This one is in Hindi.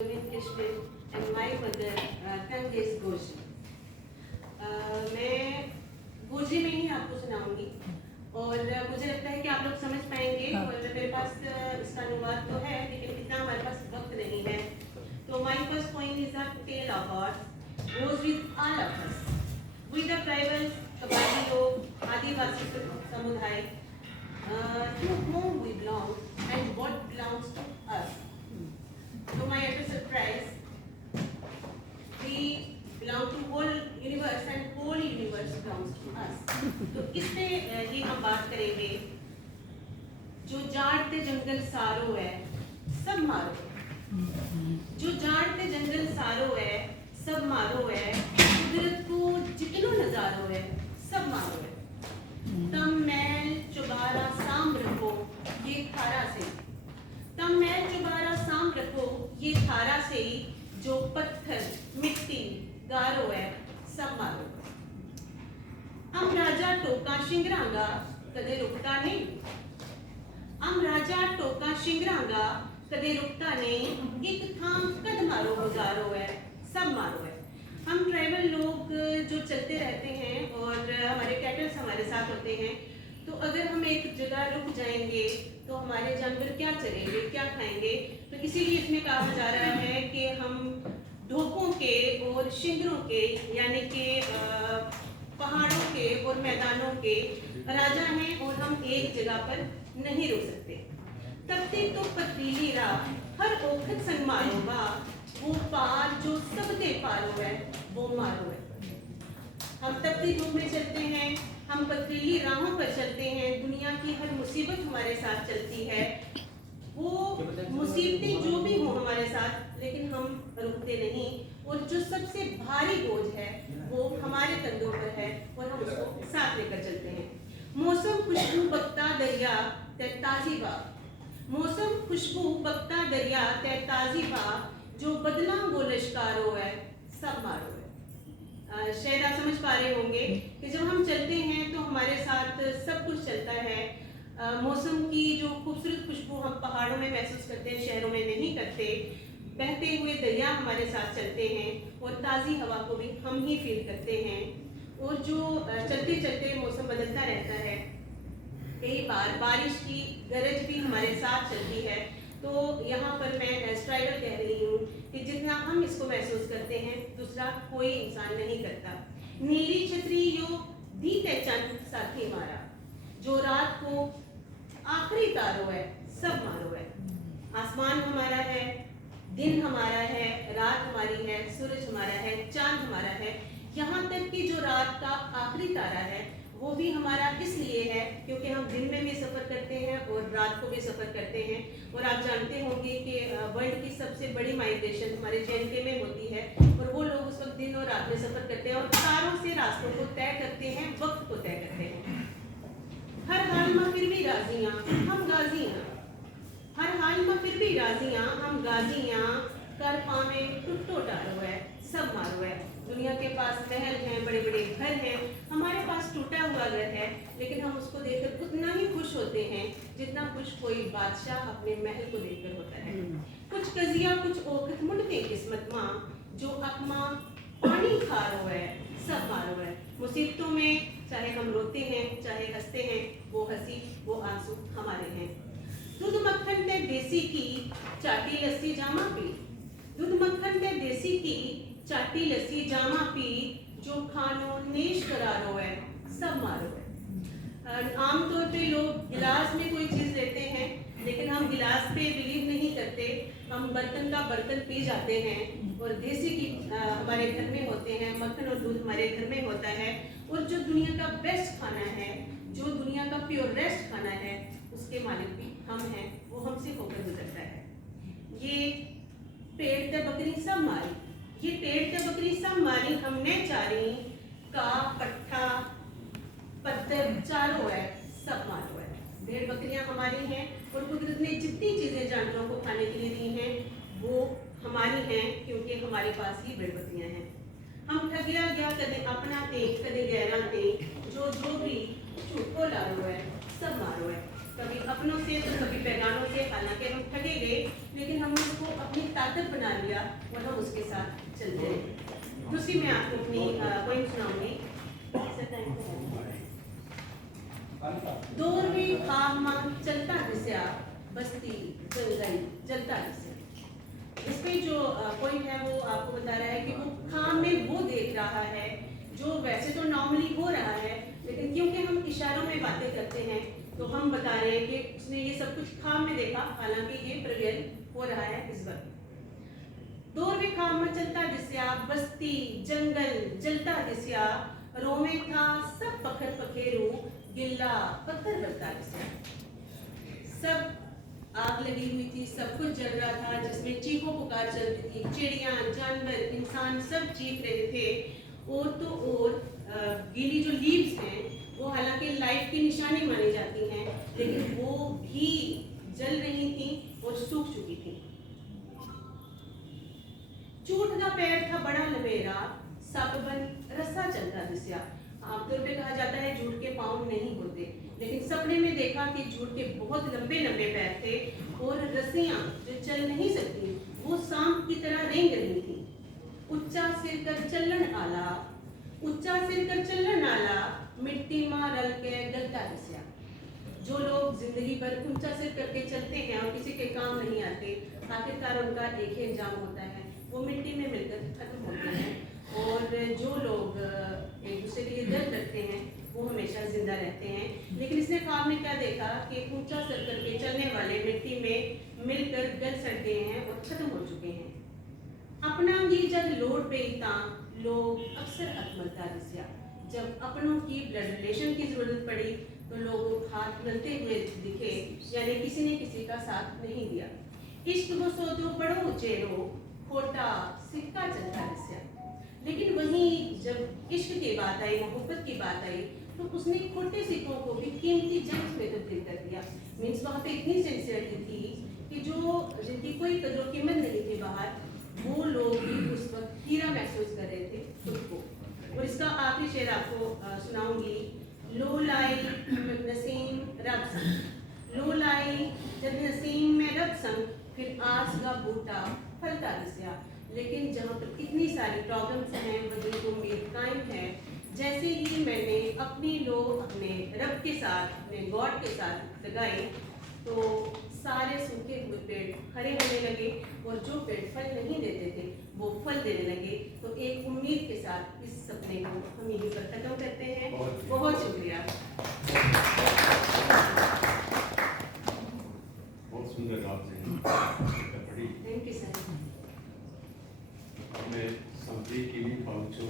Krishnan and my mother tongue is Goji. मैं गोजी में ही आपको सुनाऊंगी और मुझे लगता है कि आप लोग समझ पाएंगे और मेरे पास इसका अनुवाद तो है लेकिन इतना हमारे पास वक्त नहीं है. तो my first point is a tale of ours goes with all of us. We the tribals, Kabali लोग, आदिवासी समुदाय to whom we belong and what belongs to us. To my utter surprise, we belong to whole universe and whole universe belongs to us. तो इस पे ये हम बात करेंगे. जो जाड़ते जंगल सारो है सब मारो, जो जाड़ते जंगल सारो है सब मारो है, कुदरत को जितनो नजारो है सब मारो है. तम मैल चुबारा साम रखो ये खारा से, तम मैल चुबारा साम रखो ये थारा से ही, जो पत्थर मिट्टी गारो है सब मारो. हम राजा टोका शिंगरांगा कदे रुकता नहीं, हम राजा टोका शिंगरांगा कदे रुकता नहीं, एक थाम कद मारो गुजारो है सब मारो है. हम ट्राइबल लोग जो चलते रहते हैं और हमारे कैटल्स हमारे साथ होते हैं, तो अगर हम एक जगह रुक जाएंगे तो हमारे जानवर क्या चरेंगे, क्या खाएंगे. तो इसीलिए इसमें कहा जा रहा है कि हम ढोकों के और शिंगरों के यानी कि पहाड़ों के और मैदानों के राजा हैं और हम एक जगह पर नहीं रुक सकते. तपती तो पथरीली राह हर ओखत संग मारो बा, वो पार जो सबके पारो है वो मारो है. हम तपती धूप में चलते हैं, हम पथरीली राहों पर चलते हैं, दुनिया की हर मुसीबत हमारे साथ चलती है. वो मुसीबतें जो भी हो हमारे साथ, लेकिन हम रुकते नहीं. और जो सबसे भारी बोझ है वो हमारे कंधों पर है और हम उसको साथ लेकर चलते हैं. मौसम खुशबू बकता दरिया ते ताजी बा, मौसम खुशबू बकता दरिया ते ताजी बा, जो बदला वो लश्कारो है सब मारो है. शायद आप समझ पा रहे होंगे कि जब हम चलते हैं तो हमारे साथ सब कुछ चलता है. मौसम की जो खूबसूरत खुशबू हम पहाड़ों में महसूस करते हैं, शहरों में नहीं करते. बहते हुए दरिया हमारे साथ चलते हैं और ताज़ी हवा को भी हम ही फील करते हैं. और जो चलते चलते मौसम बदलता रहता है, कई बार बारिश की गरज भी हमारे साथ चलती है. तो यहाँ पर मैं स्ट्राइडल कह रही हूँ कि जितना हम इसको महसूस करते हैं दूसरा कोई इंसान नहीं करता. नीली छतरी यो दी पहचान साथी मारा, जो रात को आखिरी तारो है सब मारो है. आसमान हमारा है, दिन हमारा है, रात हमारी है, सूरज हमारा है, चांद हमारा है. यहाँ तक कि जो रात का आखिरी तारा है वो भी हमारा इसलिए है क्योंकि हम दिन में भी सफ़र करते हैं और रात को भी सफ़र करते हैं. और आप जानते होंगे कि वर्ल्ड की सबसे बड़ी माइग्रेशन हमारे JNK में होती है और वो लोग उस वक्त दिन और रात में सफ़र करते हैं और तारों से रास्तों को तय करते हैं, वक्त को तय करते हैं. हर हाल में फिर भी राजियाँ हम गाजियाँ, हर हाल में फिर भी राजियाँ हम गाजियाँ, कर पावे टुट्टो डालो है सब मारो है. दुनिया के पास महल हैं, बड़े बड़े घर हैं, हमारे पास टूटा हुआ घर है, लेकिन हम उसको देखकर उतना ही खुश होते हैं जितना खुश कोई बादशाह अपने महल को देखकर होता है. कुछ कजिया कुछ ओखत मुड़ते किस्मत माँ, जो अकमा पानी खारो है सब मारो है. मुसीबतों में चाहे हम रोते हैं चाहे हंसते हैं, वो हंसी वो आंसू हमारे हैं. दूध मक्खन ते देसी की चाटी लस्सी जामा पी, दूध मक्खन ते देसी की चाटी लस्सी जामा पी, जो खानो नेश करारो है सब मारो है. आमतौर पे लोग गिलास में कोई चीज़ लेते हैं लेकिन हम गिलास पे बिलीव नहीं करते, हम बर्तन का बर्तन पी जाते हैं. और देसी की हमारे घर में होते हैं, मक्खन और दूध हमारे घर में होता है. और जो दुनिया का बेस्ट खाना है, जो दुनिया का प्योरेस्ट खाना है, उसके मालिक भी हम हैं, वो हमसे होकर गुजरता है. ये पेड़ ते बकरी सब मारी, ये पेड़ ते बकरी सब मारी, हमने चारी का पट्ठा पत्थर चारों है सब मारो है. भेड़ बकरियां हमारी हैं और कुदरत ने जितनी चीज़ें जानवरों को खाने के लिए दी हैं वो हमारी हैं क्योंकि हमारे पास ही भेड़ बकरियां हैं. हम ठगिया गया कदे अपना ते कदे गहरा ते, जो भी झूठो लारो है सब मारो है. कभी अपनों से तो कभी पैगानों से, हालांकि हम ठगे गए लेकिन हमने उसको अपनी ताकत बना लिया और हम उसके साथ चलते हैं। दूसरी मैं आपको अपनी पॉइंट सुनाऊंगी। दौर में खाम मांग चलता दिसया, बस्ती जंगल जलता दिसया। इस पे जो पॉइंट है वो आपको बता रहा है कि वो खाम में वो देख रहा है जो वैसे तो नॉर्मली हो रहा है, लेकिन क्योंकि हम इशारों में बातें करते हैं तो हम बता रहे हैं कि उसने ये सब कुछ खाम में देखा, हालांकि ये प्रिवेल हो रहा है इस वक्त। दौर में खाम में चलता दिसया, बस्ती जंगल जलता दिसया, रोमे था सब पखर पखेरू, गिल्ला पत्थर बनता दिसया। सब आग लगी हुई थी, सब कुछ जल रहा था, जिसमें चीखों पुकार चल रही थी, चिड़िया जानवर इंसान सब चीख रहे थे। और तो और गीली जो लीव्स हैं वो हालांकि लाइफ की निशानी मानी जाती हैं, लेकिन वो भी जल रही थी और सूख चुकी थी। चूट का पैर था बड़ा लंबेरा, सबबन रस्सा चलता दिसया। आमतौर पे कहा जाता है झूठ के पाँव नहीं होते, लेकिन सपने में देखा कि झूठ के बहुत लंबे लंबे पैर थे और रस्सियां जो चल नहीं सकती वो सांप की तरह रेंग रही थी। उच्चा सिर कर चलन आला, उच्चा सिर कर चलन आला, मिट्टी मां रल के गलता दिसया। जो लोग जिंदगी भर ऊंचा सिर करके चलते हैं और किसी के काम नहीं आते, आखिरकार उनका एक ही अंजाम होता है, वो मिट्टी में मिलकर खत्म होते हैं। और जो लोग एक दूसरे के लिए दर्द रखते हैं वो हमेशा जिंदा रहते हैं। लेकिन इसने ख्वाब में क्या देखा कि ऊंचा सर करके चलने वाले मिट्टी में मिलकर गल सड़ गए हैं और खत्म हो चुके हैं। अपना ही जब लोड पे इतना लोग अक्सर अकमलता दिसया। जब अपनों की ब्लड रिलेशन की जरूरत पड़ी तो लोग हाथ मिलते हुए दिखे, यानी किसी ने किसी का साथ नहीं दिया। इश्क वो सोचो बड़ो चेहरो, खोटा सिक्का चलता दिसया। लेकिन वहीं जब इश्क की बात आई, मोहब्बत की बात आई, तो उसने खोटे सिक्कों को भी कीमती जेम्स में तब्दील कर दिया। मीन्स वहाँ पे इतनी सिंसियरिटी थी कि जो जिनकी कोई कदर कीमत नहीं थी बाहर, वो लोग भी उस वक्त हीरा महसूस कर रहे थे खुद को। और इसका आखिरी शेर आपको सुनाऊंगी। लो लाई नसीम रब संग, लो लाई जब नसीम में रब संग, फिर आस का बूटा फलता दिसया। लेकिन जहाँ पर इतनी सारी प्रॉब्लम्स हैं वही उम्मीद कायम है। जैसे ही मैंने अपनी लो अपने रब के साथ, अपने गॉड के साथ लगाई, तो सारे सूखे हुए पेड़ हरे होने लगे और जो पेड़ फल नहीं देते थे वो फल देने लगे। तो एक उम्मीद के साथ इस सपने को हम यहीं पर खत्म करते हैं। बहुत शुक्रिया। बहुत सुंदर आपने पढ़ी। Thank you sir. मैं समझी कि भी पाँचों